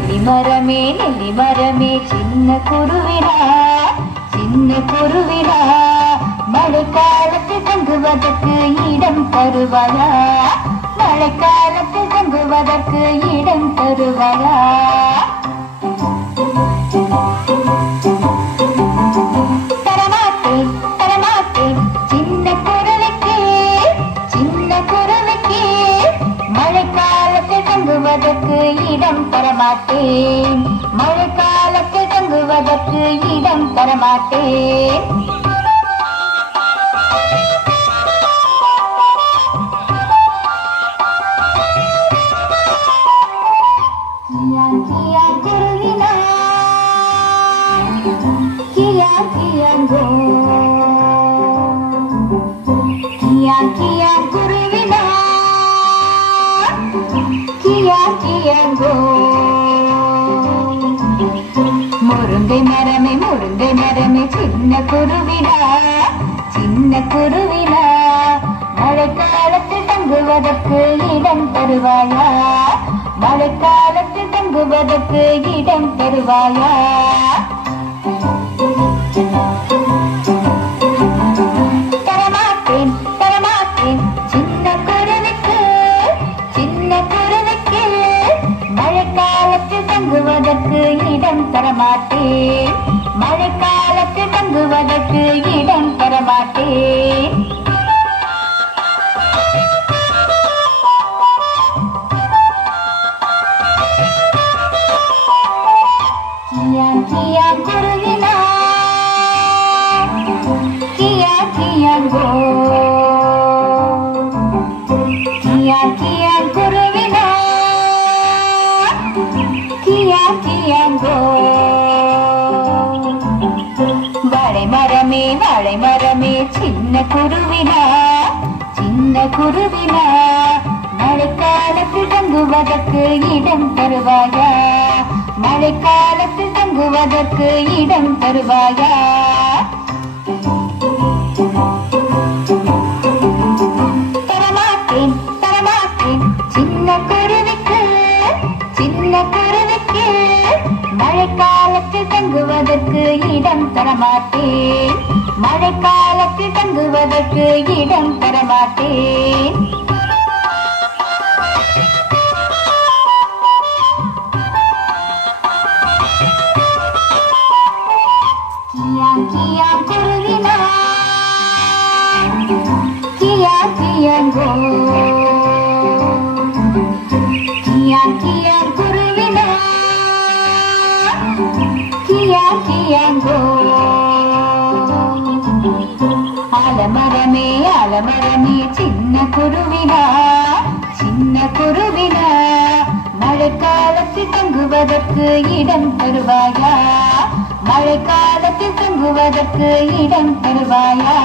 நெல்லி மரமே நெல்லி மரமே சின்ன குருவினா சின்ன குருவினா மழைக்காலத்தில் தங்குவதற்கு இடம் தருவாயா மழைக்காலத்தில் தங்குவதற்கு இடம் தருவாயா தரமாட்டேன் மழைக்காலத்தில் தங்குவதற்கு இடம் தரமாட்டேன். முருங்கை மரமே முருங்கை மரமே சின்ன குருவினா சின்ன குருவினா மழைக்காலத்தில் தங்குவதற்கு இடம் தருவாயா? மழைக்காலத்தில் தங்குவதற்கு இடம் தருவாயா? தரமாட்டேன் மழைக்காலத்தில் தங்குவதற்கு இடம் தரமாட்டேன் மரமே வாழை மரமே சின்ன குருவினா சின்ன குருவினா மழைக்காலத்தில் தங்குவதற்கு இடம் தருவாயா? மழைக்காலத்தில் தங்குவதற்கு இடம் தருவாயா? தங்குவதற்கு இடம் தரமாட்டேன். மழைக்காலத்தில் தங்குவதற்கு இடம் தரமாட்டேன். ஆலமரமே அலமரமே சின்ன குருவினா சின்ன குருவினா மழைக்காலத்தில் தங்குவதற்கு இடம் தருவாயா? மழைக்காலத்தில் தங்குவதற்கு இடம் தருவாயா?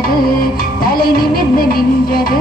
நின்றது தலை நிமிர்ந்து நின்றது.